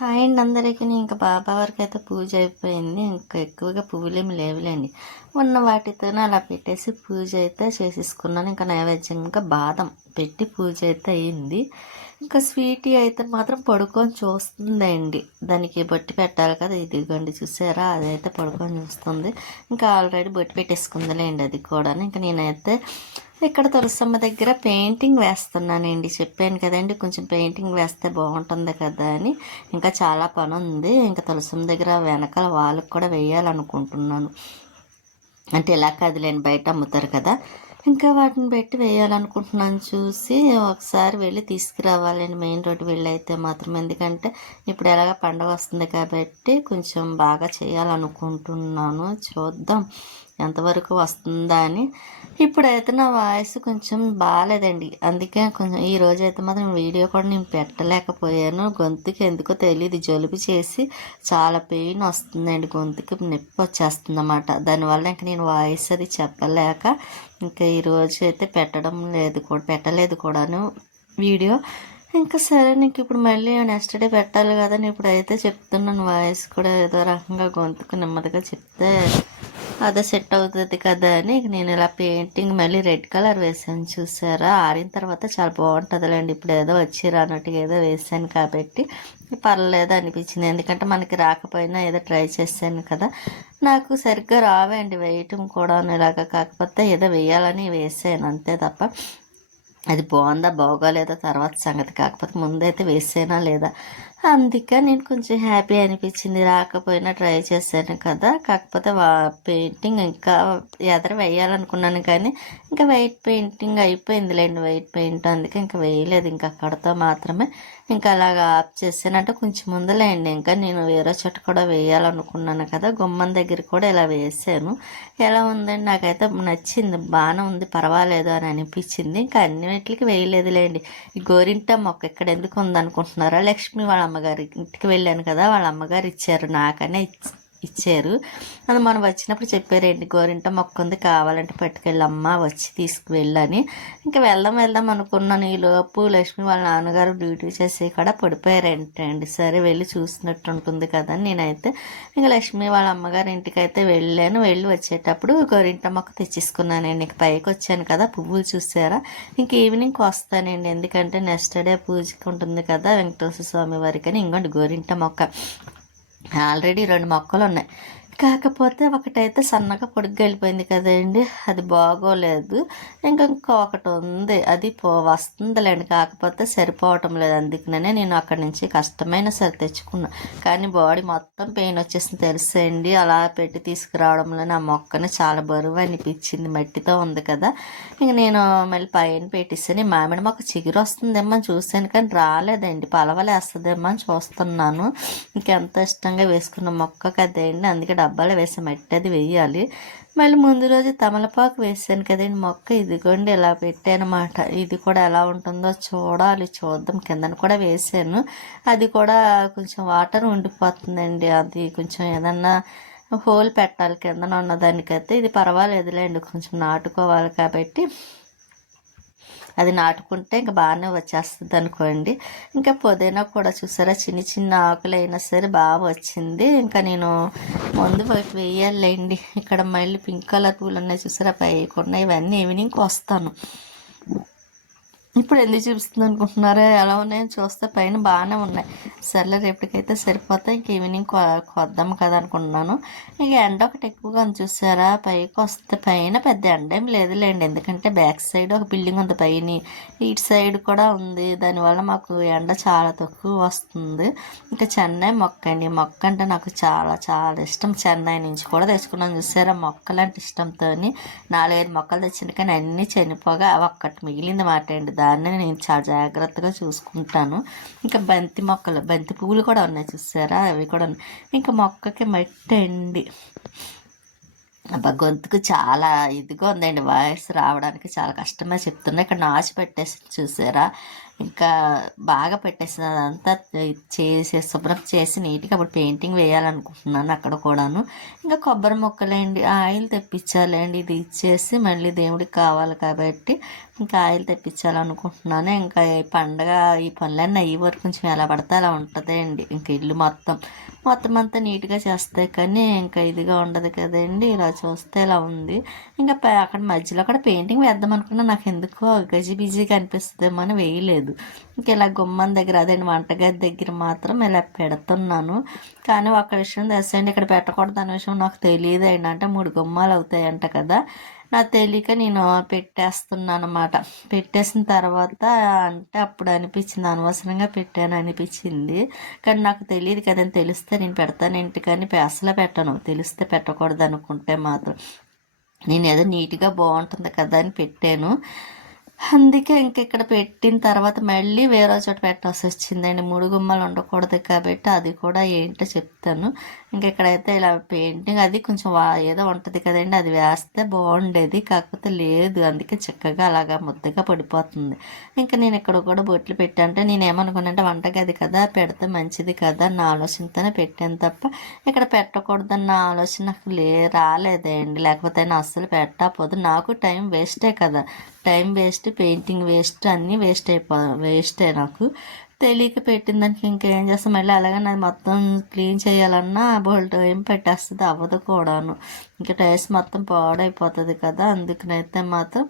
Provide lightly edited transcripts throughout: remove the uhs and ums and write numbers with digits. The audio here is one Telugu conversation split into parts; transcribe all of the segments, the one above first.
హాయ్ అండి అందరికీ. ఇంకా బాబా వరకు అయితే పూజ అయిపోయింది. ఇంకా ఎక్కువగా పువ్వులేమి లేవులేండి. ఉన్న వాటితోనే అలా పెట్టేసి పూజ అయితే చేసేసుకున్నాను. ఇంకా నైవేద్యం ఇంకా బాదం పెట్టి పూజ అయితే అయ్యింది. ఇంకా స్వీటీ అయితే మాత్రం పడుకొని చూస్తుందండి. దానికి బొట్టు పెట్టాలి కదా, ఇదిగోండి చూసారా, అదైతే పడుకొని చూస్తుంది. ఇంకా ఆల్రెడీ బొట్టు పెట్టేసుకుందిలేండి అది కూడా. ఇంకా నేనైతే ఇక్కడ తులసమ్మ దగ్గర పెయింటింగ్ వేస్తున్నానండి. చెప్పాను కదండి కొంచెం పెయింటింగ్ వేస్తే బాగుంటుంది కదా అని. ఇంకా చాలా పని ఉంది. ఇంకా తులసమ్మ దగ్గర వెనకాల వాళ్ళకి కూడా వేయాలనుకుంటున్నాను. అంటే ఇలా కదిలేని బయట అమ్ముతారు కదా, ఇంకా వాటిని పెట్టి వేయాలనుకుంటున్నాను. చూసి ఒకసారి వెళ్ళి తీసుకురావాలండి మెయిన్ రోడ్డు వెళ్ళి అయితే మాత్రం. ఎందుకంటే ఇప్పుడు ఎలాగ పండగ వస్తుంది కాబట్టి కొంచెం బాగా చేయాలనుకుంటున్నాను. చూద్దాం ఎంతవరకు వస్తుందా అని. ఇప్పుడైతే నా వాయిస్ కొంచెం బాగాలేదండి, అందుకే కొంచెం ఈ రోజు అయితే మాత్రం వీడియో కూడా నేను పెట్టలేకపోయాను. గొంతుకి ఎందుకో తెలియదు, జలుబు చేసి చాలా పెయిన్ వస్తుందండి, గొంతుకి నొప్పి వచ్చేస్తుంది అన్నమాట. దానివల్ల ఇంక నేను వాయిస్ అది చెప్పలేక ఇంకా ఈరోజు అయితే పెట్టలేదు కూడాను వీడియో. ఇంకా సరే నీకు ఇప్పుడు మళ్ళీ నెక్స్ట్ డే పెట్టాలి కదా, నేను ఇప్పుడైతే చెప్తున్నాను. వాయిస్ కూడా ఏదో రకంగా గొంతుకు నెమ్మదిగా చెప్తే అదే సెట్ అవుతుంది కదా అని నేను ఇలా పెయింటింగ్ మళ్ళీ రెడ్ కలర్ వేసాను. చూసారా, ఆరిన తర్వాత చాలా బాగుంటుందిలేండి. ఇప్పుడు ఏదో వచ్చి రానట్టుగా ఏదో వేసాను కాబట్టి పర్లేదు అనిపించింది. ఎందుకంటే మనకి రాకపోయినా ఏదో ట్రై చేశాను కదా. నాకు సరిగ్గా రావండి వేయటం కూడా ఇలాగా, కాకపోతే ఏదో వేయాలని వేసాను అంతే తప్ప అది బాగుందా బాగోలేదా తర్వాత సంగతి. కాకపోతే ముందైతే వేసానా లేదా, అందుకే నేను కొంచెం హ్యాపీ అనిపించింది. రాకపోయినా ట్రై చేశాను కదా. కాకపోతే పెయింటింగ్ ఇంకా ఎదర వేయాలనుకున్నాను కానీ ఇంకా వైట్ పెయింటింగ్ అయిపోయిందిలేండి, వైట్ పెయింట్. అందుకే ఇంకా వేయలేదు, ఇంకా అక్కడతో మాత్రమే ఇంకా అలాగా ఆఫ్ చేశాను. అంటే కొంచెం ముందులేండి, ఇంకా నేను వేరే చోట కూడా వేయాలనుకున్నాను కదా, గుమ్మం దగ్గర కూడా ఇలా వేసాను. ఎలా ఉందండి, నాకైతే నచ్చింది, బాగానే ఉంది, పర్వాలేదు అని అనిపించింది. ఇంకా అన్నిటికి వేయలేదులేండి. ఈ గోరింట మొక్క ఇక్కడ ఎందుకు ఉందనుకుంటున్నారా, లక్ష్మి వాళ్ళ అమ్మగారి ఇంటికి వెళ్ళాను కదా, వాళ్ళ అమ్మగారు ఇచ్చారు, నాకనే ఇచ్చారు. అది మనం వచ్చినప్పుడు చెప్పారండి, గోరింట మొక్క ఉంది కావాలంటే పట్టుకెళ్ళమ్మా, వచ్చి తీసుకువెళ్ళని. ఇంకా వెళ్దాం అనుకున్నాను. ఈ లోపు లక్ష్మి వాళ్ళ నాన్నగారు డ్యూటీ చేసి కూడా పడిపోయారంటండి. సరే వెళ్ళి చూసినట్టు ఉంటుంది కదా అని నేనైతే ఇంకా లక్ష్మి వాళ్ళ అమ్మగారి ఇంటికి అయితే వెళ్ళాను. వెళ్ళి వచ్చేటప్పుడు గోరింట మొక్క తెచ్చేసుకున్నానండి. ఇంక పైకి వచ్చాను కదా, పువ్వులు చూసారా, ఇంక ఈవినింగ్ వస్తానండి. ఎందుకంటే నెక్స్ట్ డే పూజకి ఉంటుంది కదా వెంకటేశ్వర స్వామి వారికి అని. ఇంకోటి గోరింట మొక్క ఆల్రెడీ 2 మొక్కలు ఉన్నాయి, కాకపోతే ఒకటైతే సన్నగా పొడుగ్గా వెళ్ళిపోయింది కదండి, అది బాగోలేదు. ఇంకొకటి ఉంది, అది వస్తుందిలేండి, కాకపోతే సరిపోవటం లేదు. అందుకనే నేను అక్కడి నుంచి కష్టమైన సరే తెచ్చుకున్నా. కానీ బాడీ మొత్తం పెయిన్ వచ్చేసింది తెలుసండి. అలా పెట్టి తీసుకురావడంలో నా మొక్కని చాలా బరువు అనిపించింది, మట్టితో ఉంది కదా. ఇంక నేను మళ్ళీ పైన పెట్టేసాను. మామిడి మొక్క చిగురు వస్తుందేమో అని చూశాను కానీ రాలేదండి, పలవలేస్తుందేమో అని చూస్తున్నాను. ఇంకెంత ఇష్టంగా వేసుకున్న మొక్క కదండి, అందుకే డబ్బాలో వేసే మట్టి అది వేయాలి. మళ్ళీ ముందు రోజు తమలపాకు వేసాను కదండి మొక్క, ఇదిగోండి ఇలా పెట్టానమాట. ఇది కూడా ఎలా ఉంటుందో చూడాలి, చూద్దాం. కిందన కూడా వేసాను, అది కూడా కొంచెం వాటర్ ఉండిపోతుందండి. అది కొంచెం ఏదన్నా హోల్ పెట్టాలి కిందన ఉన్నదానికైతే. ఇది పర్వాలేదులేండి, కొంచెం నాటుకోవాలి కాబట్టి అది నాటుకుంటే ఇంకా బాగానే వచ్చేస్తుంది అనుకోండి. ఇంకా పుదీనా కూడా చూసారా, చిన్న చిన్న ఆకులు అయినా సరే బాగా వచ్చింది. ఇంకా నేను ముందు వైపు వేయాలండి. ఇక్కడ మళ్ళీ పింక్ కలర్ పూలు ఉన్నాయి చూసారా, పైకి ఉన్నాయి, ఇవన్నీ ఈవినింగ్కి వస్తాను. ఇప్పుడు ఎందుకు చూపిస్తుంది అనుకుంటున్నారా, ఎలా ఉన్నాయో చూస్తే పైన బాగానే ఉన్నాయి. సర్లే రేపటికైతే సరిపోతాయి, ఇంక ఈవినింగ్ కొద్దాం కదా అనుకుంటున్నాను. ఇక ఎండ ఒకటి ఎక్కువగా ఉంది చూసారా, పైకి వస్తే పైన పెద్ద ఎండ ఏం లేదులేండి. ఎందుకంటే బ్యాక్ సైడ్ ఒక బిల్డింగ్ ఉంది పైన, ఇటు సైడ్ కూడా ఉంది. దానివల్ల మాకు ఎండ చాలా తక్కువ వస్తుంది. ఇంకా చెన్నై మొక్క అండి, మొక్క అంటే నాకు చాలా చాలా ఇష్టం. చెన్నై నుంచి కూడా తెచ్చుకున్నాను చూసారా, మొక్కలు అంటే ఇష్టంతో 4-5 మొక్కలు తెచ్చింది కానీ అన్నీ చనిపోగా ఒక్కటి మిగిలింది మాట అండి. దాన్ని నేను చాలా జాగ్రత్తగా చూసుకుంటాను. ఇంకా బంతి పువ్వులు కూడా ఉన్నాయి చూసారా, అవి కూడా ఉన్నాయి. ఇంకా మొక్కకి మట్టి అండి, అబ్బా గొంతుకు చాలా ఇదిగా ఉందండి, వాయిస్ రావడానికి చాలా కష్టమే చెప్తున్నా. ఇక్కడ నాచు పెట్టేసి చూసారా, ఇంకా బాగా పెట్టేసింది అదంతా చేసి శుభ్రం చేసి నీట్గా అప్పుడు పెయింటింగ్ వేయాలనుకుంటున్నాను అక్కడ కూడాను. ఇంకా కొబ్బరి మొక్కలేండి, ఆయిల్ తెప్పించాలండి, ఇది ఇచ్చేసి మళ్ళీ దేవుడికి కావాలి కాబట్టి ఇంకా ఆయిల్ తెప్పించాలనుకుంటున్నాను. ఇంకా ఈ పండగ ఈ పనులన్నీ అయ్యే వరకు కొంచెం ఎలా పడితే అలా ఉంటుంది అండి. ఇంకా ఇల్లు మొత్తం అంతా నీట్గా చేస్తాయి కానీ ఇంకా ఇదిగా ఉండదు కదండి. ఇలా చూస్తే ఇలా ఉంది. ఇంకా అక్కడ మధ్యలో కూడా పెయింటింగ్ వేద్దాం అనుకున్నా, నాకు ఎందుకో గజిబిజిగా అనిపిస్తుందేమో అని వేయలేదు. ఇంకా ఇలా గుమ్మం దగ్గర అదేంటి వంటగది దగ్గర మాత్రం ఇలా పెడుతున్నాను. కానీ ఒక విషయం తెలుసండి, ఇక్కడ పెట్టకూడదు అనే విషయం నాకు తెలియదు అండి. అంటే 3 గుమ్మాలు అవుతాయంట కదా, నాకు తెలియక నేను పెట్టేస్తున్నాను అనమాట. పెట్టేసిన తర్వాత అంటే అప్పుడు అనిపించింది అనవసరంగా పెట్టాను అనిపించింది. కానీ నాకు తెలియదు కదని, తెలిస్తే నేను పెడతానేంటి కానీ అసలు పెట్టను, తెలిస్తే పెట్టకూడదు అనుకుంటే మాత్రం. నేను ఏదో నీట్గా బాగుంటుంది కదా అని పెట్టాను. అందుకే ఇంక ఇక్కడ పెట్టిన తర్వాత మళ్ళీ వేరే చోట పెట్టాల్సి వచ్చిందండి. 3 గుమ్మాలు ఉండకూడదు కాబట్టి అది కూడా ఏంటో చెప్తాను. ఇంక ఇక్కడైతే ఇలా పెయింటింగ్ అది కొంచెం ఏదో ఉంటుంది కదండి, అది వేస్తే బాగుండేది, కాకపోతే లేదు, అందుకే చక్కగా అలాగా ముద్దగా పడిపోతుంది. ఇంకా నేను ఇక్కడ కూడా బొట్లు పెట్టానంటే నేను ఏమనుకున్నానంటే వంటగది కదా పెడితే మంచిది కదా అన్న ఆలోచనతోనే పెట్టాను తప్ప ఇక్కడ పెట్టకూడదన్న ఆలోచన నాకు రాలేదండి. లేకపోతే నేను అస్సలు పెట్టకపోదు, నాకు టైం వేస్టే కదా, టైం వేస్ట్, పెయింటింగ్ వేస్ట్, అన్నీ వేస్టే. నాకు తెలియక పెట్టిందానికి ఇంకేం చేస్తాం, మళ్ళీ అలాగే నాది మొత్తం క్లీన్ చేయాలన్నా బోల్ట్ ఏం పెట్టేస్తుంది, అవ్వదు కూడాను. ఇంకా టైర్స్ మొత్తం పాడైపోతుంది కదా, అందుకనైతే మాత్రం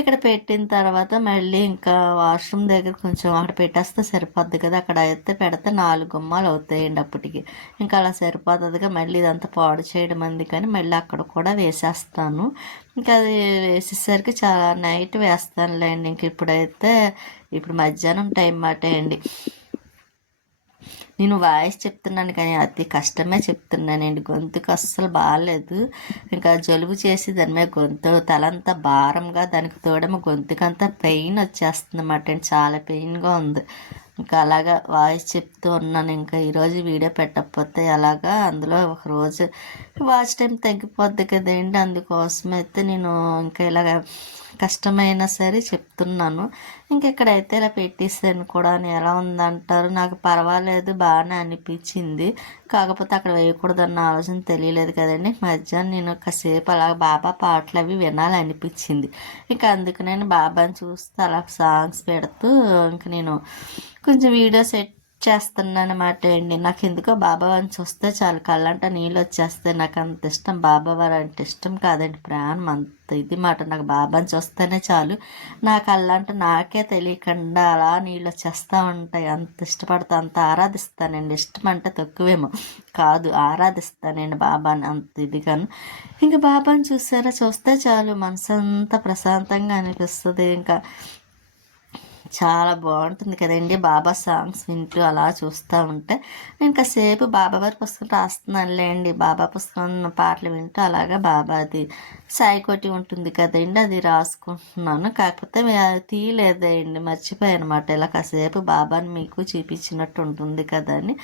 ఇక్కడ పెట్టిన తర్వాత మళ్ళీ ఇంకా వాష్రూమ్ దగ్గర కొంచెం అక్కడ పెట్టేస్తే సరిపోద్ది కదా, అక్కడ అయితే పెడితే 4 గుమ్మాలు అవుతాయండి అప్పటికి. ఇంకా అలా సరిపోతుందిగా, మళ్ళీ ఇదంతా పాడు చేయడం అందుకని మళ్ళీ అక్కడ కూడా వేసేస్తాను. ఇంకా అది వేసేసరికి చాలా నైట్ వేస్తానులేండి. ఇంక ఇప్పుడు మధ్యాహ్నం టైం మాట అండి. నేను వాయిస్ చెప్తున్నాను కానీ అతి కష్టమే చెప్తున్నానండి. గొంతుకు అస్సలు బాగాలేదు, ఇంకా జలుబు చేసి దాని మీద గొంతు తలంతా భారంగా, దానికి తోడేమో గొంతుకంతా పెయిన్ వచ్చేస్తుంది అన్నమాట అండి, చాలా పెయిన్గా ఉంది. ఇంకా అలాగా వాయిస్ చెప్తూ ఉన్నాను. ఇంకా ఈరోజు వీడియో పెట్టకపోతే అలాగా అందులో ఒక రోజు వాచ్ టైం తగ్గిపోద్ది కదండి, అందుకోసం అయితే నేను ఇంకా ఇలాగ కష్టమైనా సరే చెప్తున్నాను. ఇంకెక్కడైతే ఇలా పెట్టేసాను కూడా, ఎలా ఉందంటారు, నాకు పర్వాలేదు బాగానే అనిపించింది. కాకపోతే అక్కడ వేయకూడదన్న ఆలోచన తెలియలేదు కదండి. మధ్యాహ్నం నేను కాసేపు అలా బాబా పాటలు అవి వినాలనిపించింది. ఇంకా అందుకు నేను బాబాని చూస్తూ అలా సాంగ్స్ పెడుతూ ఇంకా నేను కొంచెం వీడియో సెట్ చేస్తున్నాను అన్నమాట అండి. నాకు ఎందుకో బాబావారిని చూస్తే చాలు కళ్ళంట నీళ్ళు వచ్చేస్తాయి. నాకు అంత ఇష్టం, బాబావారు అంటే ఇష్టం కాదండి, ప్రాణం అంత ఇది మాట. నాకు బాబాని చూస్తేనే చాలు నా కళ్ళంట నాకే తెలియకుండా అలా నీళ్ళు వచ్చేస్తూ ఉంటాయి. అంత ఇష్టపడతా, అంత ఆరాధిస్తానండి. ఇష్టం అంటే తక్కువేమో కాదు, ఆరాధిస్తానండి బాబాని అంత ఇదిగాను. ఇంకా బాబాని చూస్తే చాలు మనసు అంతా ప్రశాంతంగా అనిపిస్తుంది. ఇంకా చాలా బాగుంటుంది కదండి బాబా సాంగ్స్ వింటూ అలా చూస్తూ ఉంటే. నేను కాసేపు బాబావారి పుస్తకం రాస్తున్నానులేండి, బాబా పుస్తకం పాటలు వింటూ అలాగా బాబాది సాయికోటి ఉంటుంది కదండి, అది రాసుకుంటున్నాను. కాకపోతే తీయలేదండి, మర్చిపోయాను అనమాట. ఇలా కాసేపు బాబాని మీకు చూపించినట్టు ఉంటుంది కదా అని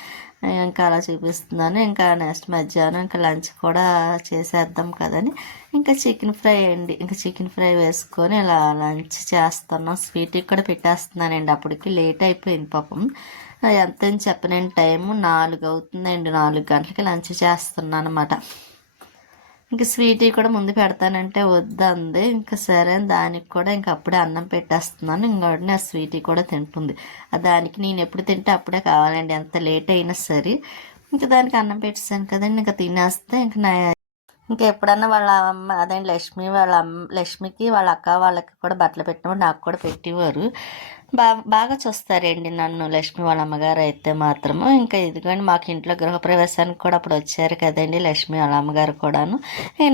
ఇంకా అలా చూపిస్తున్నాను. ఇంకా నెక్స్ట్ మధ్యాహ్నం ఇంకా లంచ్ కూడా చేసేద్దాం కదని ఇంకా చికెన్ ఫ్రై అండి, ఇంకా చికెన్ ఫ్రై వేసుకొని ఇలా లంచ్ చేస్తున్నాం. స్వీట్కి కూడా పెట్టేస్తున్నానండి, అప్పటికి లేట్ అయిపోయింది పాపం. ఎంత అని చెప్పలేని టైము 4 అవుతుందండి, 4 గంటలకి లంచ్ చేస్తున్నాను అనమాట. ఇంకా స్వీటీ కూడా ముందు పెడతానంటే వద్దంది. ఇంకా సరే దానికి కూడా ఇంకా అప్పుడే అన్నం పెట్టేస్తున్నాను. ఇంకోటి ఆ స్వీటీ కూడా తింటుంది. దానికి నేను ఎప్పుడు తింటే అప్పుడే కావాలండి, ఎంత లేట్ అయినా సరే. ఇంకా దానికి అన్నం పెట్టేసాను కదండి, ఇంకా తినేస్తే ఇంకా ఎప్పుడన్నా వాళ్ళ అమ్మ అదేంటి లక్ష్మికి వాళ్ళ అక్క వాళ్ళకి కూడా బట్టలు పెట్టినప్పుడు నాకు కూడా పెట్టేవారు. బాగా చూస్తారండి నన్ను లక్ష్మి వాళ్ళ అమ్మగారు అయితే మాత్రము. ఇంకా ఇదిగోండి మాకు ఇంట్లో గృహప్రవేశానికి కూడా అప్పుడు వచ్చారు కదండి లక్ష్మి వాళ్ళ అమ్మగారు కూడాను.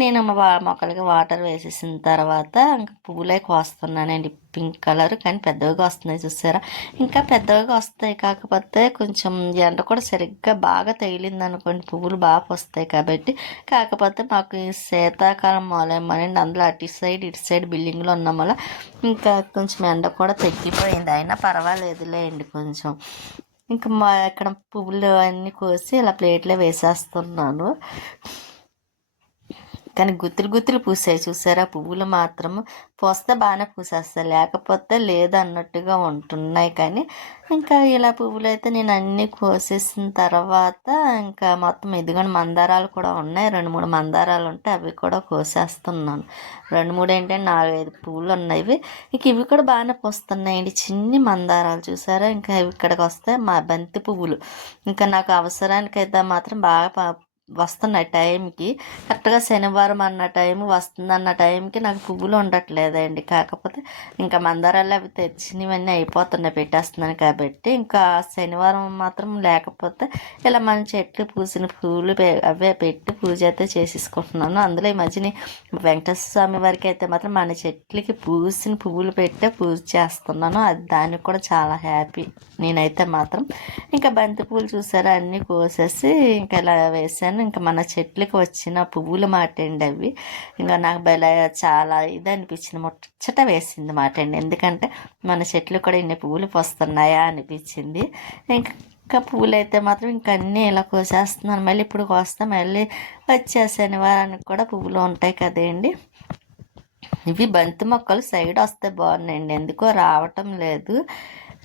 నేను మొక్కలకి వాటర్ వేసేసిన తర్వాత ఇంకా పువ్వులే కోస్తున్నానండి, పింక్ కలర్, కానీ పెద్దవిగా వస్తున్నాయి చూసారా, ఇంకా పెద్దవిగా వస్తాయి. కాకపోతే కొంచెం ఎండ కూడా సరిగ్గా బాగా తగిలింది అనుకోండి పువ్వులు బాగా వస్తాయి కాబట్టి. కాకపోతే మాకు ఈ శీతాకాలం మొదలైంది, అందులో ఇటు సైడ్ బిల్డింగ్లో ఉన్నాం వల్ల ఇంకా కొంచెం ఎండ కూడా తగ్గిపోయింది. అయినా పర్వాలేదులేండి కొంచెం. ఇంకా ఇక్కడ పువ్వులు అన్నీ కోసి ఇలా ప్లేట్లో వేసేస్తున్నాను. కానీ గుత్తులు గుత్తులు పూసాయి చూసారా పువ్వులు మాత్రము. పూస్తే బాగానే పూసేస్తాయి, లేకపోతే లేదు అన్నట్టుగా ఉంటున్నాయి. కానీ ఇంకా ఇలా పువ్వులు అయితే నేను అన్నీ కోసేసిన తర్వాత ఇంకా మొత్తం ఇదిగోండి మందారాలు కూడా ఉన్నాయి. 2-3 మందారాలు ఉంటే అవి కూడా కోసేస్తున్నాను. 2-3 ఏంటంటే 4-5 పువ్వులు ఉన్నాయి. ఇంక ఇవి కూడా బాగానే పూస్తున్నాయండి, చిన్ని మందారాలు చూసారా. ఇంకా ఇవి ఇక్కడికి వస్తే మా బంతి పువ్వులు ఇంకా నాకు అవసరానికైతే మాత్రం బాగా వస్తున్నాయి టైంకి. కరెక్ట్గా శనివారం అన్న టైం వస్తుందన్న టైంకి నాకు పువ్వులు ఉండట్లేదండి. కాకపోతే ఇంకా మందారాలు అవి తెచ్చినవన్నీ అయిపోతున్నాయి, పెట్టేస్తున్నాను కాబట్టి. ఇంకా శనివారం మాత్రం లేకపోతే ఇలా మన చెట్లు పూసిన పువ్వులు అవే పెట్టి పూజ అయితే చేసేసుకుంటున్నాను. అందులో ఈ మధ్యని వెంకటేశ్వర స్వామి వారికి అయితే మాత్రం మన చెట్లకి పూసిన పువ్వులు పెట్టే పూజ చేస్తున్నాను. అది దానికి కూడా చాలా హ్యాపీ నేనైతే మాత్రం. ఇంకా బంతి పువ్వులు చూసారా అన్నీ కోసేసి ఇంకా ఇలా వేసాను. ఇంకా మన చెట్లకి వచ్చిన పువ్వులు మాట అండి అవి. ఇంకా నాకు చాలా ఇది అనిపించింది, ముచ్చట వేసింది మాట అండి. ఎందుకంటే మన చెట్లు కూడా ఇన్ని పువ్వులు వస్తున్నాయా అనిపించింది. ఇంకా పువ్వులు అయితే మాత్రం ఇంకా అన్నీ ఇలా కోసేస్తున్నాను. మళ్ళీ ఇప్పుడు కోస్తా, మళ్ళీ వచ్చే శనివారానికి కూడా పువ్వులు ఉంటాయి కదండి. ఇవి బంతి మొక్కలు సైడ్ వస్తే బాగున్నాయండి, ఎందుకో రావటం లేదు.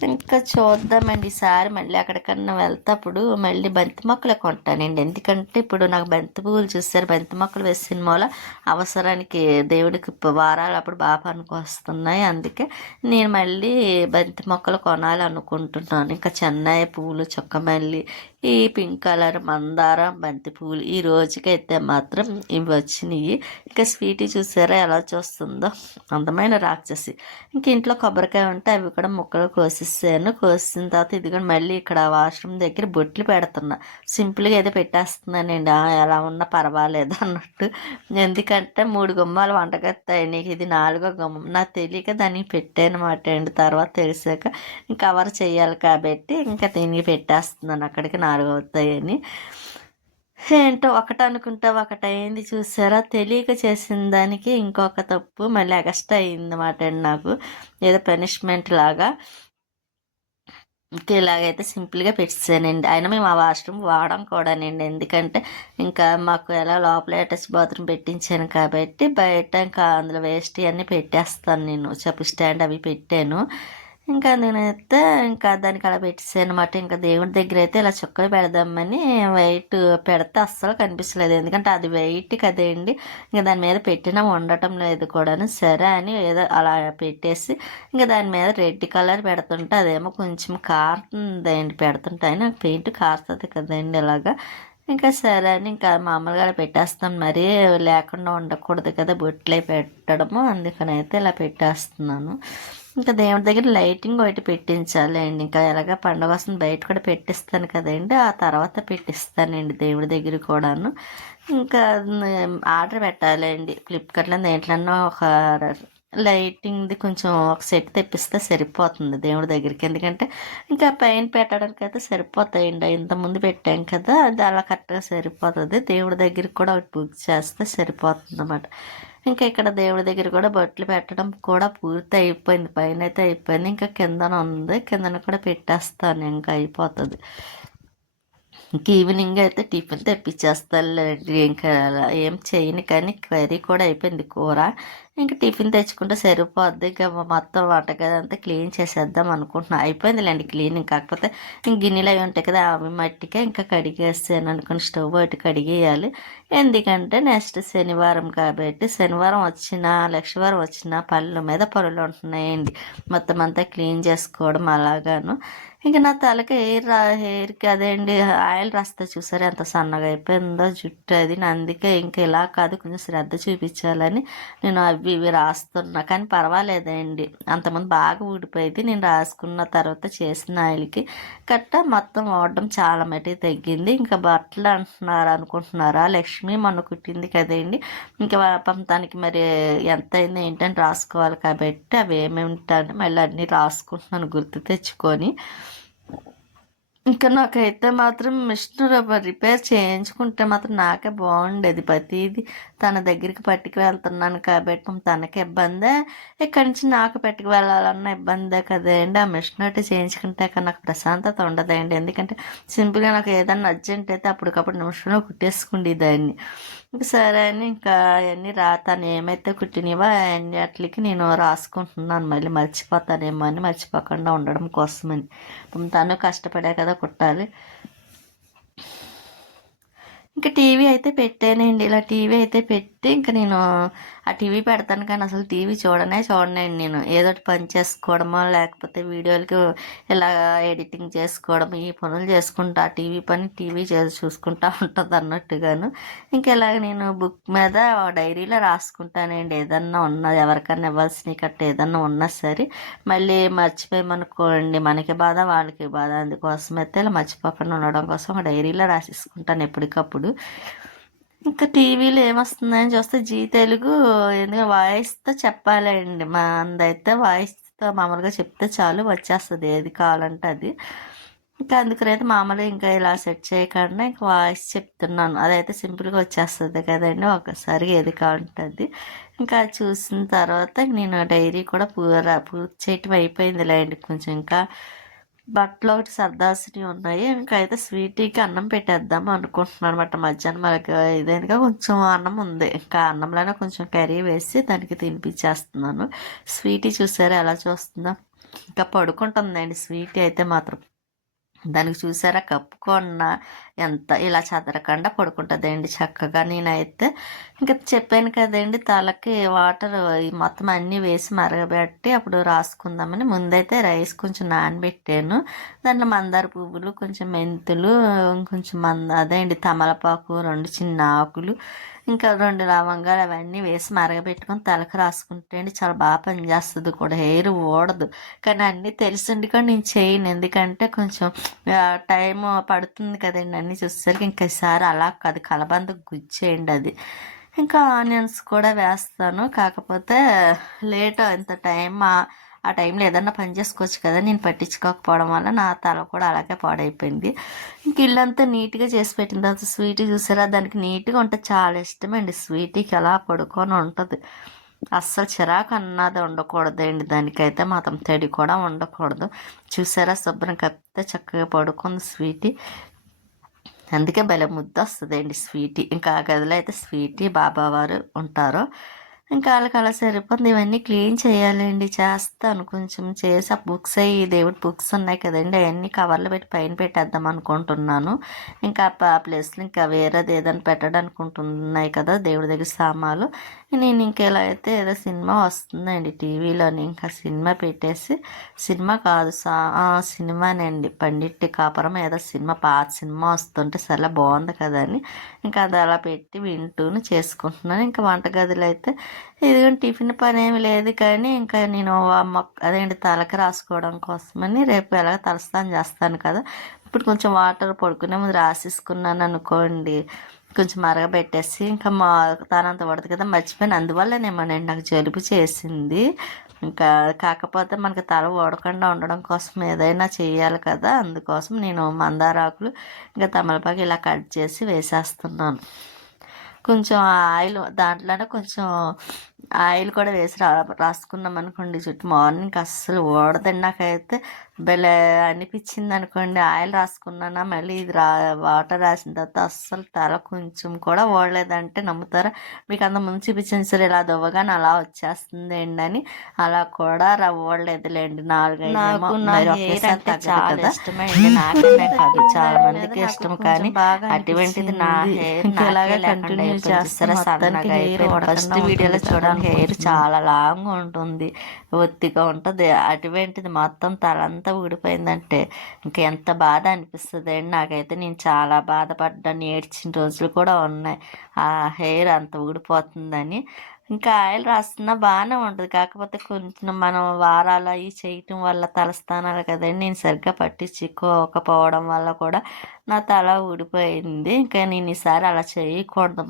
ఇంకా చూద్దామండి ఈసారి మళ్ళీ అక్కడికన్నా వెళ్తేప్పుడు మళ్ళీ బంతి మొక్కలు కొంటానండి. ఎందుకంటే ఇప్పుడు నాకు బంతి పువ్వులు చూస్తారు, బంతి మొక్కలు వేసిన మూల అవసరానికి దేవుడికి వారాలు అప్పుడు బాగా పనికొస్తున్నాయి. అందుకే నేను మళ్ళీ బంతి మొక్కలు కొనాలనుకుంటున్నాను. ఇంకా చెన్నై పువ్వులు, చుక్కమల్లి, ఈ పింక్ కలర్ మందారం, బంతి పువ్వులు ఈ రోజుకైతే మాత్రం ఇవి వచ్చినాయి. ఇంకా స్వీటీ చూసారా ఎలా చూస్తుందో, అందమైన రాక్షసి. ఇంక ఇంట్లో కొబ్బరికాయ ఉంటే అవి కూడా ముక్కలు కోసేసాను. కోసిన తర్వాత ఇదిగోండి మళ్ళీ ఇక్కడ వాష్రూమ్ దగ్గర బొట్లు పెడుతున్నా. సింపుల్గా ఏదో పెట్టేస్తున్నానండి, ఎలా ఉన్నా పర్వాలేదు అన్నట్టు. ఎందుకంటే 3 గుమ్మాలు వంటగత్తాయి, నీకు ఇది 4వ గుమ్మం. నాకు తెలియక దానికి పెట్టానమాట అండి. తర్వాత తెలిసాక కవర్ చేయాలి కాబట్టి ఇంకా దీనికి పెట్టేస్తున్నాను, అక్కడికి 4 అవుతాయని. ఏంటో ఒకటి అనుకుంటా ఒకటి అయింది చూసారా. తెలియక చేసిన దానికి ఇంకొక తప్పు మళ్ళీ ఎక్స్ట్రా అయిందన్నమాట అండి నాకు, ఏదో పనిష్మెంట్ లాగా. ఇంకా ఇలాగైతే సింపుల్గా పెట్టేసానండి. అయినా మేము ఆ వాష్రూమ్ వాడడం కూడానండి, ఎందుకంటే ఇంకా మాకు ఎలా లోపల అటాచ్ బాత్రూమ్ పెట్టించాను కాబట్టి బయట ఇంకా అందులో వేస్ట్ అన్నీ పెట్టేస్తాను నేను. చెప్పు స్టాండ్ అవి పెట్టాను. ఇంకా నేనైతే ఇంకా దానికి అలా పెట్టేసాను అనమాట. ఇంకా దేవుడి దగ్గర అయితే ఇలా చుక్కలు పెడదామని వెయిట్ పెడితే అస్సలు కనిపించలేదు, ఎందుకంటే అది వెయిట్ కదండి. ఇంకా దాని మీద పెట్టినా ఉండటం లేదు కూడాను. సరే అని ఏదో అలా పెట్టేసి ఇంకా దాని మీద రెడ్ కలర్ పెడుతుంటే అదేమో కొంచెం కారుతుందండి. పెడుతుంటే నాకు పెయింట్ కారుతుంది కదండి ఇలాగా. ఇంకా సరే అని ఇంకా మామూలుగా పెట్టేస్తాం, మరీ లేకుండా ఉండకూడదు కదా బొట్లే పెట్టడము. అందుకని అయితే ఇలా పెట్టేస్తున్నాను. ఇంకా దేవుడి దగ్గర లైటింగ్ ఒకటి పెట్టించాలి అండి. ఇంకా ఎలాగ పండుగ వస్తుంది బయట కూడా పెట్టిస్తాను కదండి, ఆ తర్వాత పెట్టిస్తానండి దేవుడి దగ్గర కూడాను. ఇంకా ఆర్డర్ పెట్టాలండి ఫ్లిప్కార్ట్లో, దేంట్లన్నా ఒక లైటింగ్ది కొంచెం ఒక సెట్ తెప్పిస్తే సరిపోతుంది దేవుడి దగ్గరికి. ఎందుకంటే ఇంకా పైన పెట్టడానికి అయితే సరిపోతాయండి, ఇంతకుముందు పెట్టాం కదా, అది అలా కరెక్ట్గా సరిపోతుంది. దేవుడి దగ్గరికి కూడా ఒకటి బుక్ చేస్తే సరిపోతుంది అన్నమాట. ఇంకా ఇక్కడ దేవుడి దగ్గర కూడా బొట్లు పెట్టడం కూడా పూర్తి అయిపోయింది, పైన అయితే అయిపోయింది. ఇంకా కిందన ఉంది, కిందన కూడా పెట్టేస్తాను, ఇంకా అయిపోతుంది. ఇంక ఈవినింగ్ అయితే టిఫిన్ తెప్పించేస్తానులేండి. ఇంకా ఏం చేయను, కానీ కర్రీ కూడా అయిపోయింది కూర. ఇంకా టిఫిన్ తెచ్చుకుంటే సరిపోద్ది. ఇంకా మొత్తం వంటగది అంతా క్లీన్ చేసేద్దాం అనుకుంటున్నాను. అయిపోయిందిలేండి క్లీనింగ్, కాకపోతే ఇంక గిన్నెలు అవి ఉంటాయి కదా అవి మట్టికే ఇంకా కడిగేస్తాను అనుకుని స్టవ్ ఒకటి కడిగేయాలి. ఎందుకంటే నెక్స్ట్ శనివారం కాబట్టి, శనివారం వచ్చినా లక్షవారం వచ్చినా పళ్ళు మీద పళ్ళు ఉంటున్నాయండి, మొత్తం అంతా క్లీన్ చేసుకోవడం అలాగాను. ఇంకా నా తలకి హెయిర్కి అదేంటి ఆయిల్ రాస్తా చూసారు ఎంత సన్నగా అయిపోయిందో జుట్టు అది. అందుకే ఇంకా ఇలా కాదు కొంచెం శ్రద్ధ చూపించాలని నేను అవి ఇవి రాస్తున్నా. కానీ పర్వాలేదండి, అంతకుముందు బాగా ఊడిపోయింది. నేను రాసుకున్న తర్వాత చేసిన ఆయిల్కి కట్ట మొత్తం వాడడం చాలా మటుకు తగ్గింది. ఇంకా బట్టలు అనుకుంటున్నారా, లక్ష్మి మొన్న కుట్టింది కదండి, ఇంకా పాపం తనకి మరి ఎంత అయింది ఏంటని రాసుకోవాలి కాబట్టి అవి ఏమేమిటంటే మళ్ళీ అన్నీ రాసుకుంటున్నాను గుర్తు తెచ్చుకొని. ఇంకా నాకైతే మాత్రం మిషన్ రిపేర్ చేయించుకుంటే మాత్రం నాకే బాగుండేది. ప్రతిదీ తన దగ్గరికి పట్టుకు వెళ్తున్నాను కాబట్టి తనకి ఇబ్బందే, ఇక్కడి నుంచి నాకు పట్టుకు వెళ్ళాలన్న ఇబ్బందే కదండి. ఆ మిషన్ ఒకటి చేయించుకుంటే నాకు ప్రశాంతత ఉండదండి. ఎందుకంటే సింపుల్గా నాకు ఏదన్నా అర్జెంట్ అయితే అప్పటికప్పుడు నిమిషంలో కుట్టేసుకుండేదాన్ని. ఇంక సరే అని ఇంకా అవన్నీ తను ఏమైతే కుట్టినవో అవన్నీ అట్లకి నేను రాసుకుంటున్నాను, మళ్ళీ మర్చిపోతానేమో అని, మర్చిపోకుండా ఉండడం కోసమని. తను కష్టపడే కదా కుట్టాలి. ఇంకా టీవీ అయితే పెట్టానండి. ఇలా టీవీ అయితే పెట్టి ఇంకా నేను ఆ టీవీ పెడతాను, కానీ అసలు టీవీ చూడనండి నేను. ఏదో ఒకటి పని చేసుకోవడమో లేకపోతే వీడియోలకి ఇలా ఎడిటింగ్ చేసుకోవడం, ఈ పనులు చేసుకుంటా ఆ టీవీ పని టీవీ చూసుకుంటా ఉంటుంది అన్నట్టుగాను. ఇంకా ఇలాగ నేను బుక్ మీద డైరీలో రాసుకుంటానండి. ఏదన్నా ఉన్నది ఎవరికన్నా ఇవ్వాల్సిన కట్ట ఏదన్నా ఉన్నా సరే, మళ్ళీ మర్చిపోయామనుకోండి మనకి బాధ వాళ్ళకి బాధ. అందుకోసం అయితే ఇలా మర్చిపోకుండా ఉండడం కోసం ఒక డైరీలో రాసేసుకుంటాను ఎప్పటికప్పుడు. ఇంకా టీవీలో ఏమొస్తుందని చూస్తే జీ తెలుగు ఎందుకంటే వాయిస్తో చెప్పాలండి. మా అందైతే వాయిస్తో మామూలుగా చెప్తే చాలు వచ్చేస్తుంది ఏది కావాలంటే అది. ఇంకా అందుకనైతే మామూలుగా ఇంకా ఇలా సెట్ చేయకుండా ఇంకా వాయిస్ చెప్తున్నాను. అదైతే సింపుల్గా వచ్చేస్తుంది కదండి, ఒకసారి ఏది కావాలంటే. ఇంకా అది చూసిన తర్వాత నేను డైరీ కూడా పూర్తి చేయటం అయిపోయిందిలేండి. కొంచెం ఇంకా బట్టలు ఒకటి సర్దాల్సినవి ఉన్నాయి. ఇంకా అయితే స్వీటీకి అన్నం పెట్టేద్దాం అనుకుంటున్నాను అనమాట. మధ్యాహ్నం మనకి ఇదేందుగా కొంచెం అన్నం ఉంది, ఇంకా అన్నంలోనే కొంచెం కర్రీ వేసి దానికి తినిపించేస్తున్నాను. స్వీటీ చూసారా ఎలా చూస్తుందో, ఇంకా పడుకుంటుందండి స్వీటీ అయితే మాత్రం. దానికి చూసారా కప్పుకున్న ఎంత ఇలా చదరకుండా పడుకుంటుందండి చక్కగా. నేనైతే ఇంకా చెప్పాను కదండి, తలకి వాటర్ మొత్తం అన్నీ వేసి మరగబెట్టి అప్పుడు రాసుకుందామని ముందైతే రైస్ కొంచెం నానబెట్టాను. దాంట్లో మందార పువ్వులు, కొంచెం మెంతులు, కొంచెం అదే అండి తమలపాకు, 2 చిన్న ఆకులు, ఇంకా 2 లవంగాలు అవన్నీ వేసి మరగబెట్టుకొని తలకు రాసుకుంటే అండి చాలా బాగా పనిచేస్తుంది కూడా, హెయిర్ ఊడదు. కానీ అన్నీ తెలిసిండి కూడా నేను చేయను, ఎందుకంటే కొంచెం టైం పడుతుంది కదండి అన్నీ చూసేసరికి. ఇంకా ఈసారి అలా కాదు, కలబంద గుచ్చేయండి అది. ఇంకా ఆనియన్స్ కూడా వేస్తాను, కాకపోతే లేట్ ఎంత టైం ఆ టైంలో ఏదన్నా పని చేసుకోవచ్చు కదా, నేను పట్టించుకోకపోవడం వల్ల నా తల కూడా అలాగే పాడైపోయింది. ఇంక ఇల్లంతా నీట్గా చేసి పెట్టిన తర్వాత స్వీట్ చూసారా, దానికి నీట్గా ఉంటే చాలా ఇష్టమండి. స్వీట్కి అలా పడుకొని ఉంటుంది, అస్సలు చిరాకు అన్నది ఉండకూడదండి. దానికైతే మాత్రం తడి కూడా ఉండకూడదు. చూసారా శుభ్రం కప్పితే చక్కగా పడుకుంది స్వీటీ. అందుకే భలే ముద్ద వస్తుందండి స్వీటీ. ఇంకా ఆ గదిలో అయితే స్వీటీ బాబావారు ఉంటారు. ఇంకా వాళ్ళకి అలా సరిపోతుంది. ఇవన్నీ క్లీన్ చేయాలండి, చేస్తాను కొంచెం చేసి. ఆ బుక్స్ అయ్యి దేవుడి బుక్స్ ఉన్నాయి కదండి, అవన్నీ కవర్లో పెట్టి పైన పెట్టేద్దాం అనుకుంటున్నాను. ఇంకా ఆ ప్లేస్లో ఇంకా వేరేది ఏదైనా పెట్టడానికి ఉంటున్నాయి కదా దేవుడి దగ్గర సామాన్లు. నేను ఇంకెలా అయితే ఏదో సినిమా వస్తుందండి టీవీలోని, ఇంకా సినిమా పెట్టేసి, సినిమా కాదు సినిమానండి, పండిట్టి కాపురం ఏదో సినిమా, పాత సినిమా వస్తుంటే సరే బాగుంది కదా అని ఇంకా అది అలా పెట్టి వింటూనే చేసుకుంటున్నాను. ఇంకా వంటగదిలో అయితే ఇదిగోండి టిఫిన్ పని ఏమి లేదు, కానీ ఇంకా నేను అదేంటి తలకి రాసుకోవడం కోసమని రేపు ఎలాగ తలస్నానం చేస్తాను కదా, ఇప్పుడు కొంచెం వాటర్ పడుకునే ముందు రాసేసుకున్నాను అనుకోండి, కొంచెం మరగబెట్టేసి. ఇంకా తానంత పడుతుంది కదా మర్చిపోయాను, అందువల్లనేమోనండి నాకు జలుబు చేసింది. ఇంకా కాకపోతే మనకి తల ఓడకుండా ఉండడం కోసం ఏదైనా చేయాలి కదా, అందుకోసం నేను మందారాకులు ఇంకా తమలపాకు ఇలా కట్ చేసి వేసేస్తున్నాను. కొంచెం ఆయిల్ దాంట్లోనే కొంచెం ఆయిల్ కూడా వేసి రాసుకున్నాం అనుకోండి చుట్టూ, మార్నింగ్ అస్సలు ఓడదండి. నాకైతే భలే అనిపించింది అనుకోండి, ఆయిల్ రాసుకున్నానా మళ్ళీ ఇది వాటర్ రాసిన తర్వాత అస్సలు తల కొంచెం కూడా ఓడలేదంటే నమ్ముతారా? మీకు అంత ముందు చూపించింది సరే ఇలా దువ్వగానే అలా వచ్చేస్తుంది అండి అని, అలా కూడా ఓడలేదులేండి. 4-5 చాలా ఇష్టమండి, నాకనే కాదు చాలా మందికి ఇష్టం, కానీ అటువంటిది నా హెయిర్ ఇలాగే కంటిన్యూ చేస్తారా సన్నగా అయిపోయింది. ఫస్ట్ వీడియోలో చూడడానికి హెయిర్ చాలా లాంగ్ ఉంటుంది, ఒత్తిగా ఉంటుంది. అటువంటిది మొత్తం తలంతా ఊడిపోయిందంటే ఇంకా ఎంత బాధ అనిపిస్తుంది అండి నాకైతే. నేను చాలా బాధపడ్డాను, ఏడ్చిన రోజులు కూడా ఉన్నాయి ఆ హెయిర్ అంత ఊడిపోతుందని. ఇంకా ఆయిల్ రాస్తున్నా బాగానే ఉంటుంది, కాకపోతే కొంచెం మనం వారాలు అవి చేయటం వల్ల తలస్థానాలు కదండి, నేను సరిగ్గా పట్టించుకోకపోవడం వల్ల కూడా నా తల ఊడిపోయింది. ఇంకా నేను ఈసారి అలా చేయకూడదు,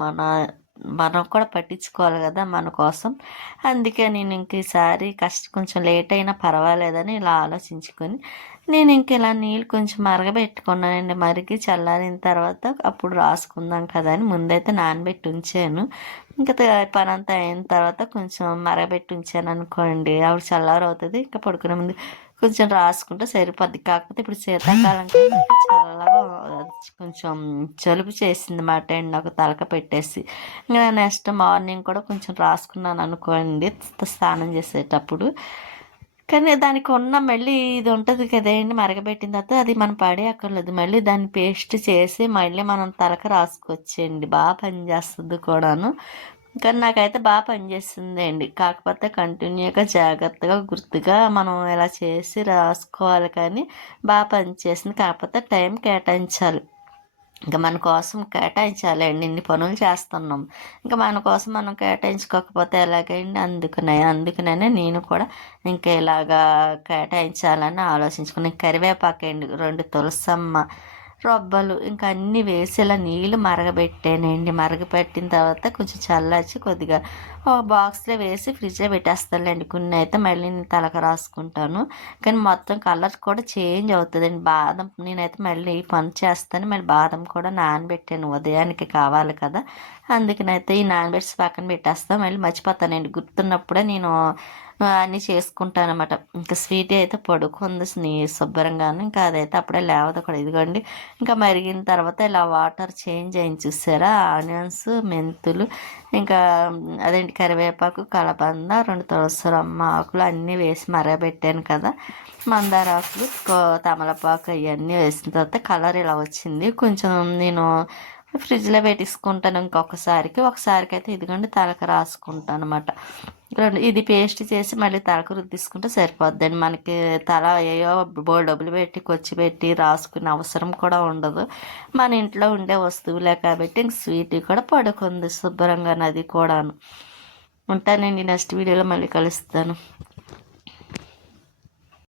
మనం కూడా పట్టించుకోవాలి కదా మన కోసం. అందుకే నేను ఇంక ఈసారి కొంచెం లేట్ అయినా పర్వాలేదని ఇలా ఆలోచించుకొని నేను ఇంక ఇలా నీళ్ళు కొంచెం మరగబెట్టుకున్నానండి. మరిగి చల్లారిన తర్వాత అప్పుడు రాసుకుందాం కదా అని ముందైతే నానబెట్టి ఉంచాను. ఇంకా పని అంతా అయిన తర్వాత కొంచెం మరగబెట్టి ఉంచాను అనుకోండి, అప్పుడు చల్లారవుతుంది. ఇంకా పడుకునే ముందు కొంచెం రాసుకుంటే సరిపోద్ది. కాకపోతే ఇప్పుడు శీతాకాలం కాబట్టి చల్లగా కొంచెం జలుబు చేసిందన్నమాట అండి నాకు తలక పెట్టేసి. ఇంకా నెక్స్ట్ మార్నింగ్ కూడా కొంచెం రాసుకున్నాను అనుకోండి స్నానం చేసేటప్పుడు. కానీ దానికి ఉన్న మళ్ళీ ఇది ఉంటుంది కదండి మరగబెట్టిన తర్వాత అది మనం పడేయక్కర్లేదు. మళ్ళీ దాన్ని పేస్ట్ చేసి మళ్ళీ మనం తలక రాసుకోవచ్చండి. బాగా పనిచేస్తుంది కూడాను. కానీ నాకైతే బాగా పనిచేస్తుందండి. కాకపోతే కంటిన్యూగా జాగ్రత్తగా గుర్తుగా మనం ఇలా చేసి రాసుకోవాలి, కానీ బాగా పనిచేస్తుంది. కాకపోతే టైం కేటాయించాలి. ఇంకా మన కోసం కేటాయించాలండి. ఇన్ని పనులు చేస్తున్నాం, ఇంకా మన కోసం మనం కేటాయించుకోకపోతే ఎలాగండి? అందుకనే నేను కూడా ఇంకా ఇలాగా కేటాయించాలని ఆలోచించుకుని కరివేపాకండి, 2 తులసమ్మ రొబ్బలు ఇంకా అన్నీ వేసి ఇలా నీళ్ళు మరగబెట్టానండి. మరగబెట్టిన తర్వాత కొంచెం చల్లార్చి కొద్దిగా ఒక బాక్స్లో వేసి ఫ్రిడ్జ్లో పెట్టేస్తానులేండి. కొన్ని అయితే మళ్ళీ నేను తలక రాసుకుంటాను, కానీ మొత్తం కలర్ కూడా చేంజ్ అవుతుందండి. బాదం నేనైతే మళ్ళీ ఈ పని చేస్తాను. మళ్ళీ బాదం కూడా నానబెట్టాను, ఉదయానికి కావాలి కదా, అందుకనైతే ఈ నానబెట్టి పక్కన పెట్టేస్తాను. మళ్ళీ మర్చిపోతానండి, గుర్తున్నప్పుడే నేను అన్నీ చేసుకుంటాను అనమాట. ఇంకా స్వీట్ అయితే పడుకుంది శుభ్రంగాను, ఇంకా అదైతే అప్పుడే లేవదు కూడా. ఇదిగోండి ఇంకా మరిగిన తర్వాత ఇలా వాటర్ చేంజ్ అయింది చూసారా, ఆనియన్స్, మెంతులు, ఇంకా అదేంటి కరివేపాకు, కలబంద, 2 తులసమ్మ ఆకులు అన్నీ వేసి మరగబెట్టాను కదా, మందార ఆకులు, తమలపాకు అవన్నీ వేసిన తర్వాత కలర్ ఇలా వచ్చింది. కొంచెం నేను ఫ్రిడ్జ్లో పెట్టేసుకుంటాను ఒకసారికి అయితే ఇదిగోండి తలక రాసుకుంటాను అనమాట. ఇది పేస్ట్ చేసి మళ్ళీ తలకు రుద్దిసుకుంటే సరిపోద్దండి. మనకి తల ఏయో డబ్బులు పెట్టి ఖర్చు పెట్టి రాసుకునే అవసరం కూడా ఉండదు. మన ఇంట్లో ఉండే వస్తువులే కాబట్టి ఇంక స్వీట్ కూడా పడుకుంది శుభ్రంగా, అది కూడాను. ఉంటానండి, నెక్స్ట్ వీడియోలో మళ్ళీ కలుస్తాను.